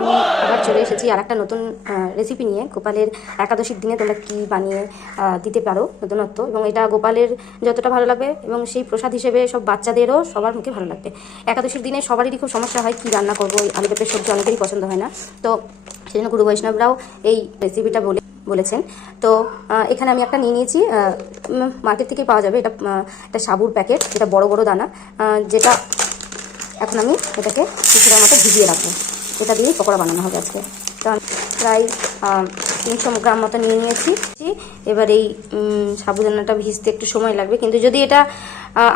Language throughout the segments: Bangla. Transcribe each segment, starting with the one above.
আমি আবার চলে এসেছি আর একটা নতুন রেসিপি নিয়ে। গোপালের একাদশীর দিনে তোমরা কি বানিয়ে দিতে পারো নতুনত্ব। এবং এটা গোপালের যতটা ভালো লাগবে এবং সেই প্রসাদ হিসেবে সব বাচ্চাদেরও সবার মুখে ভালো লাগবে। একাদশীর দিনে সবারই খুব সমস্যা হয় কি রান্না করব আলু পেঁপের সবজি অনেকেরই পছন্দ হয় না। তো সেই জন্য গুরু বৈষ্ণবরাও এই রেসিপিটা বলে, বলেছেন। তো এখানে আমি একটা নিয়ে নিয়েছি মার্কেট থেকেই পাওয়া যাবে। এটা একটা সাবুর প্যাকেট যেটা বড় বড় দানা যেটা এখন আমি এটাকে কিছুটার মতো ভিজিয়ে রাখব। এটা দিয়েই পকোড়া বানানো হবে আজকে। তো প্রায় তিনশো গ্রাম মতো নিয়ে নিয়েছি। এবার এই সাবুদানাটা ভিজতে একটু সময় লাগবে। কিন্তু যদি এটা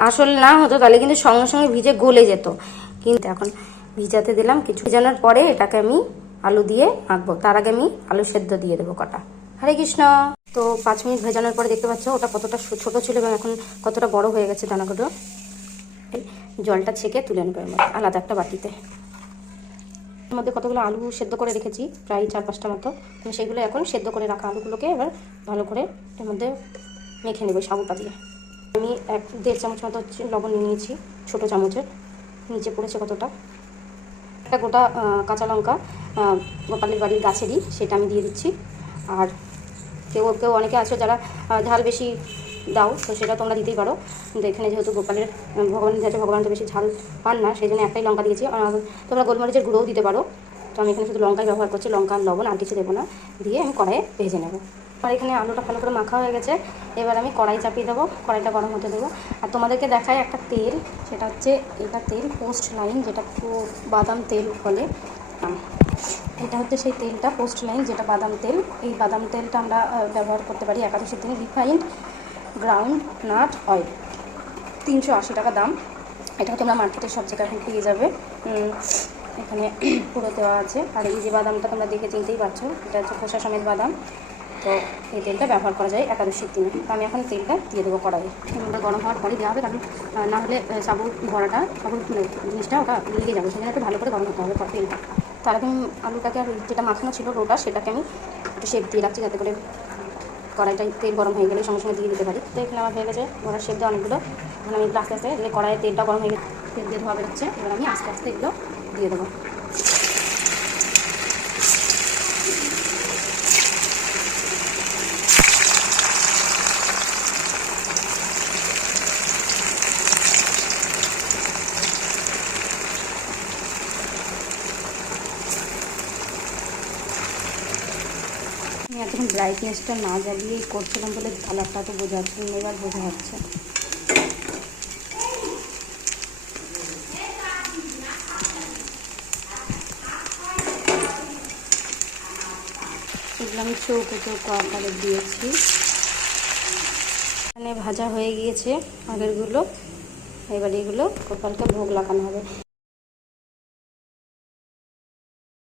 আসল না হতো, তাহলে কিন্তু সঙ্গে সঙ্গে ভিজে গলে যেত। কিন্তু এখন ভিজাতে দিলাম কিছু। ভিজানোর পরে এটাকে আমি আলু দিয়ে আঁকবো তার আগে আমি আলু সেদ্ধ দিয়ে দেবো কটা। হরে কৃষ্ণ! তো পাঁচ মিনিট ভেজানোর পরে দেখতে পাচ্ছ, ওটা কতটা ছোট ছিল এবং এখন কতটা বড় হয়ে গেছে দানাগুলো জলটা ছেঁকে তুলে নেবে আলাদা একটা বাটিতে। এর মধ্যে কতগুলো আলু সেদ্ধ করে রেখেছি, প্রায় চার পাঁচটা মতো। আমি সেগুলো এখন সেদ্ধ করে রাখা আলুগুলোকে এবার ভালো করে এর মধ্যে মেখে নেব সাবুটা দিয়ে। আমি এক দেড় চামচ মতো লবণ নিয়ে নিয়েছি, ছোটো চামচের। নিচে পড়েছে কতটা? একটা গোটা কাঁচা লঙ্কা গোপালের বাড়ির গাছেরই, সেটা আমি দিয়ে দিচ্ছি। আর কেউ কেউ অনেকে আছে যারা ঝাল বেশি দাও, তো সেটা তোমরা দিতেই পারো। কিন্তু এখানে যেহেতু গোপালের ভগবানের যাচ্ছে ভগবান তো বেশি ঝাল পান না, সেই জন্য একটাই লঙ্কা দিয়েছি। তোমরা গোলমরিচের গুঁড়োও দিতে পারো। তো আমি এখানে শুধু লঙ্কাই ব্যবহার করছি, লঙ্কা লবণ, আর কিছু দেবো না। দিয়ে আমি কড়াইয়ে ভেজে নেব। আর এখানে আলুটা ভালো করে মাখা হয়ে গেছে। এবার আমি কড়াই চাপিয়ে দেবো, কড়াইটা গরম হতে দেবো। আর তোমাদেরকে দেখায় একটা তেল, সেটা হচ্ছে এটা তেল পোস্ট লাইন যেটা বাদাম তেল বলে। এটা হচ্ছে সেই তেলটা পোস্ট লাইন যেটা বাদাম তেল। এই বাদাম তেলটা আমরা ব্যবহার করতে পারি একাদশীর দিনে রিফাইন্ড গ্রাউন্ড, নাট অয়েল তিনশো আশি টাকা দাম। এটা তোমরা মার্কেটে সব জায়গায় এখন পেয়ে যাবে। এখানে পুরো দেওয়া আছে। আর এই যে বাদামটা তোমরা দেখে চিনতেই পারছ, এটা হচ্ছে খোসা সমেত বাদাম। তো এই তেলটা ব্যবহার করা যায় একাদশীর দিনে। তো আমি এখন তেলটা দিয়ে দেবো কড়াইয়ে। তেলটা গরম হওয়ার পরে দেওয়া হবে, কারণ না হলে সাবুর ভরাটা মানে জিনিসটা ওটা লেগে যাবে। সেজন্য একটু ভালো করে গরম হতে হবে তেলটা। তার আগে আমি আলুটাকে আর যেটা মাখানো ছিল রোটা, সেটাকে আমি একটু শেপ দিয়ে রাখছি যাতে করে কড়াইটাই তেল গরম হয়ে গেলে সঙ্গে সঙ্গে দিয়ে দিতে পারি। তো এখানে আমার হয়ে গেছে বড়ার দেওয়া অনেকগুলো। এখন আমি আস্তে আস্তে কড়াইয়ের কড়াইয়ে তেলটা গরম হয়ে গেছে, তেল দিয়ে ধোয়া বেরোচ্ছে। এবার আমি আস্তে আস্তে এগুলো দিয়ে দেবো। আমি এতক্ষণ ব্রাইটনেসটা না জ্বালিয়েই করছিলাম বলে কালারটা তো বোঝা যাচ্ছে এবার বোঝা যাচ্ছে এগুলো আমি চৌকো চৌকো আকারে দিয়েছি। এখানে ভাজা হয়ে গিয়েছে আগেরগুলো। এবার এগুলো গোপালকে ভোগ লাগানো হবে।